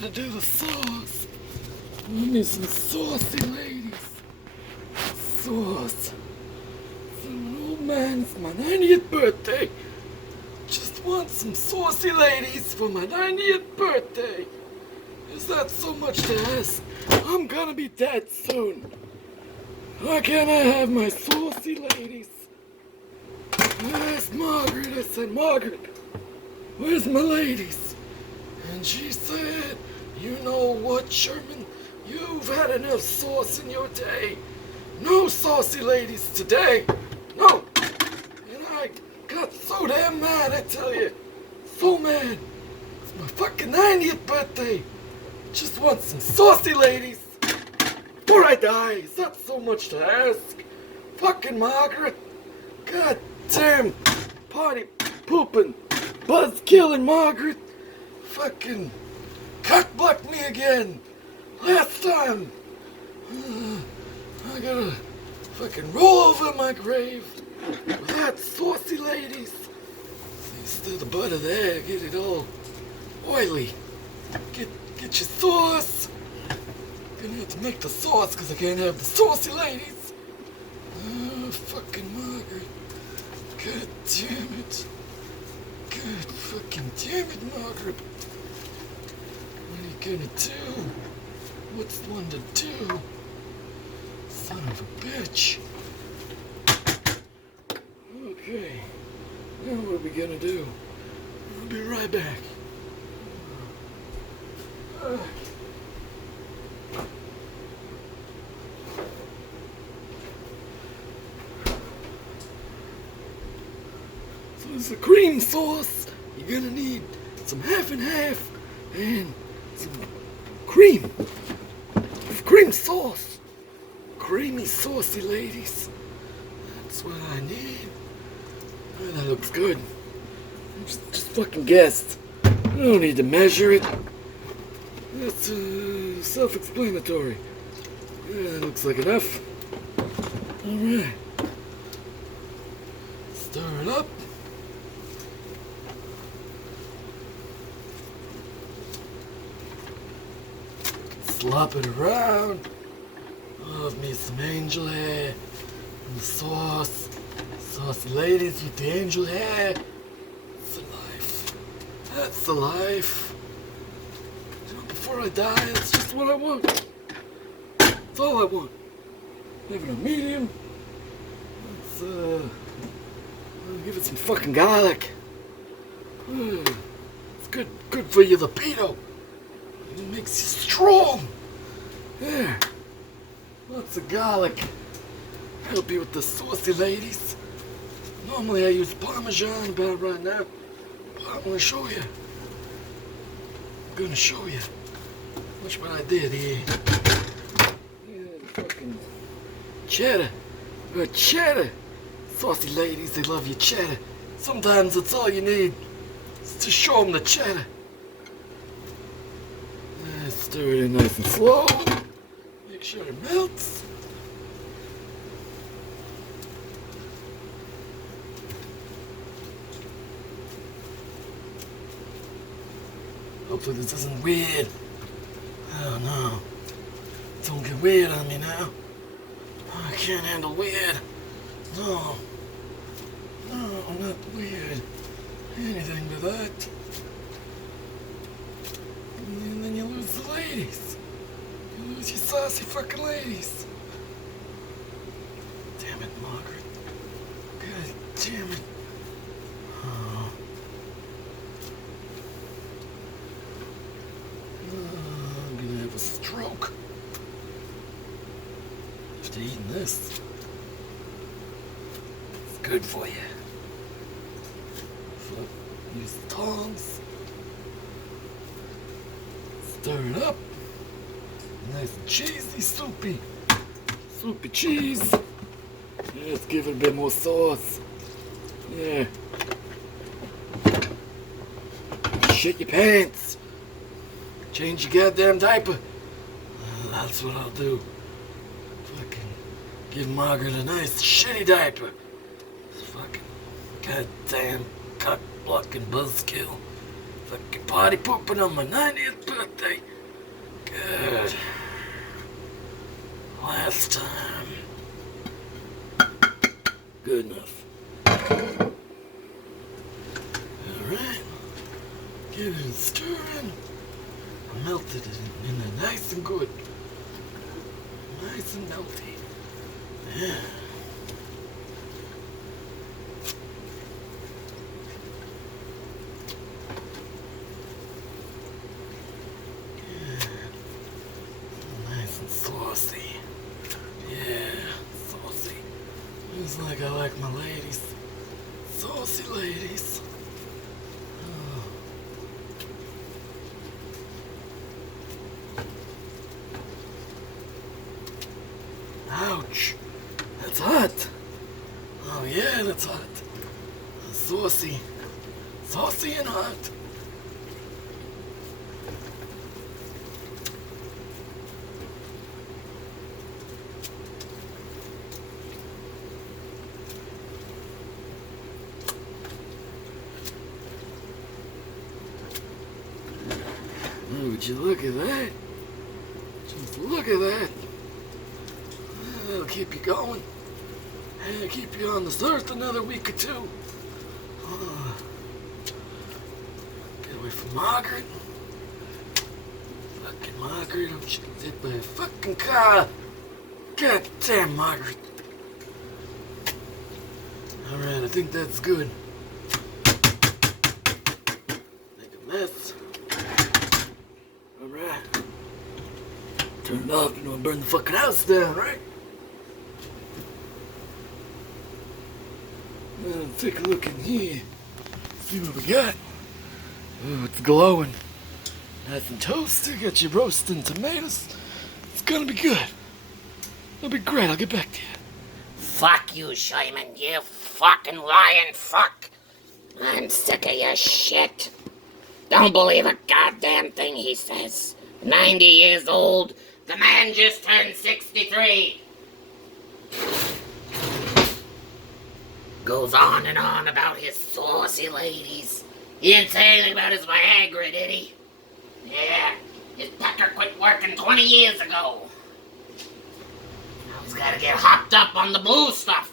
gotta do the sauce. I need some saucy ladies. Sauce. Some old man, it's my 90th birthday. Just want some saucy ladies for my 90th birthday. Is that so much to ask? I'm gonna be dead soon. Why can't I have my saucy ladies? I asked Margaret, I said, Margaret, where's my ladies? And she said, you know what, Sherman? You've had enough sauce in your day. No saucy ladies today. No. And I got so damn mad, I tell you. So mad. It's my fucking 90th birthday. Just want some saucy ladies. Before I die. Is that so much to ask? Fucking Margaret. God damn. Party pooping. Buzz killing Margaret. Fucking cockblocked me again. Last time. I gotta fucking roll over my grave with that saucy ladies. Stir the butter there, get it all oily. Get your sauce. Gonna have to make the sauce because I can't have the saucy ladies. Oh, fucking Margaret. God damn it. God fucking damn it, Margaret. What are you gonna do? What's one to do? Son of a bitch. Okay. Now what are we gonna do? I'll be right back. So it's the cream sauce. You're gonna need some half and half and some cream. Cream sauce. Creamy, saucy ladies. That's what I need. Oh, that looks good. Just fucking guessed. I don't need to measure it. That's self-explanatory. Yeah, that looks like enough. Alright. Stir it up. Slop it around. Love me some angel hair. And the sauce. Saucy ladies with the angel hair. It's the life. That's the life. Before I die, that's just what I want. That's all I want. Leave it on medium. Let's give it some fucking garlic. It's good for your libido. It makes you strong. There. Lots of garlic. Help you with the saucy ladies. Normally I use Parmesan about right now. But I'm gonna show you. I'm gonna show you. Watch what I did here. Yeah, fucking cheddar. Cheddar. Saucy ladies, they love your cheddar. Sometimes that's all you need. Is to show them the cheddar. Stir it in nice and slow. Make sure it melts. Hopefully this isn't weird. Oh no. Don't get weird on me now. I can't handle weird. No. No, not weird. Anything but that. And then you lose the ladies. You lose your saucy fucking ladies. Damn it, Margaret. God damn it. Oh. I'm gonna have a stroke after eating this. It's good for you. So, use the tongs. Stir it up. Nice and cheesy, soupy. Soupy cheese. Yeah, let's give it a bit more sauce. Yeah. Shit your pants. Change your goddamn diaper. That's what I'll do. Fucking give Margaret a nice shitty diaper. Fucking goddamn cock blocking buzzkill. Fucking party pooping on my 90th birthday. melted in there nice and good. Nice and melty. Yeah. Nice and saucy. Yeah, saucy. It's like I like my ladies. Saucy ladies. Ouch! That's hot! Oh yeah, that's hot. Saucy. Saucy and hot. Oh, would you look at that? Just look at that. That'll keep you going. And keep you on this earth another week or two. Get away from Margaret. Fucking Margaret. I'm just hit by a fucking car. God damn, Margaret. Alright, I think that's good. Make a mess. Alright. Turn it off, you know, burn the fucking house down, right? Now, take a look in here. See what we got. Oh, it's glowing. Nice and toasty. Got your roasting tomatoes. It's gonna be good. It'll be great. I'll get back to you. Fuck you, Sherman. You fucking lying fuck. I'm sick of your shit. Don't believe a goddamn thing he says. 90 years old. The man just turned 63. Goes on and on about his saucy ladies. He didn't say anything about his Viagra, did he? Yeah, his pecker quit working 20 years ago. Now he's gotta get hopped up on the blue stuff.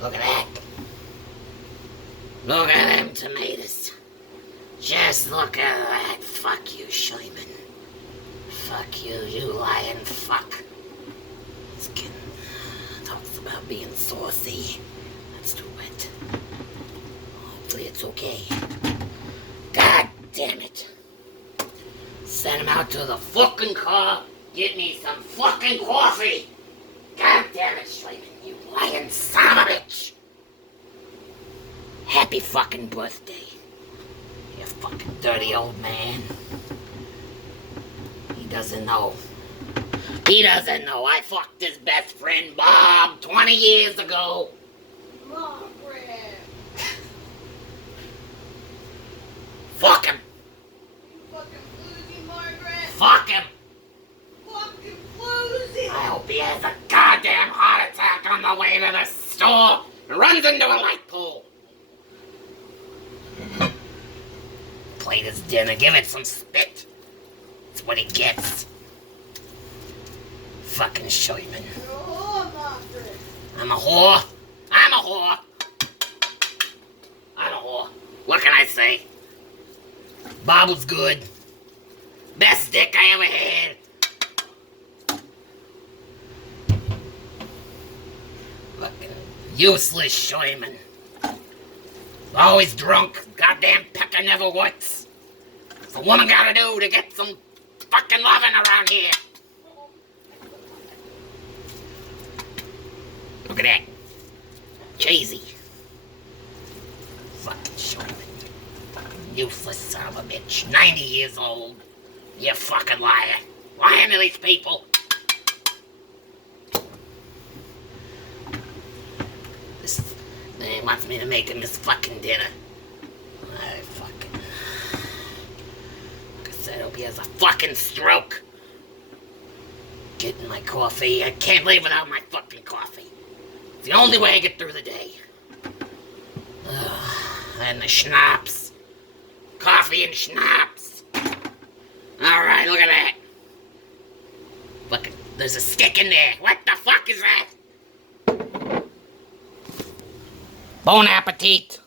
Look at that. Look at them tomatoes. Just look at that. Fuck you, Sherman. Fuck you, you lying fuck. Skin talks about being saucy. Let's do it. Hopefully it's okay. God damn it. Send him out to the fucking car. Get me some fucking coffee. God damn it, Sherman, you lying son of a bitch. Happy fucking birthday. You fucking dirty old man. He doesn't know. He doesn't know I fucked his best friend Bob 20 years ago. Margaret. Fuck him. You fucking floozy, Margaret. Fuck him. Fucking floozy. I hope he has a goddamn heart attack on the way to the store and runs into a light pole. Plate his dinner, give it some spit. That's what he gets. Fucking Sherman. You're a whore, Margaret. I'm a whore. I'm a whore. I'm a whore. What can I say? Bob was good. Best dick I ever had. Fucking useless Sherman. Always drunk. Goddamn pecker never works. What's a woman gotta do to get some fucking loving around here? Look at that. Cheesy. Fucking Sherman. Fucking useless son of a bitch. 90 years old. You fucking liar. Lying to these people. This man wants me to make him his fucking dinner. I fucking... Like I said, I hope he has a fucking stroke. Getting my coffee. I can't leave without my fucking coffee. It's the only way I get through the day. And the schnapps. Coffee and schnapps. Alright, look at that. Fucking, there's a stick in there. What the fuck is that? Bon appetit.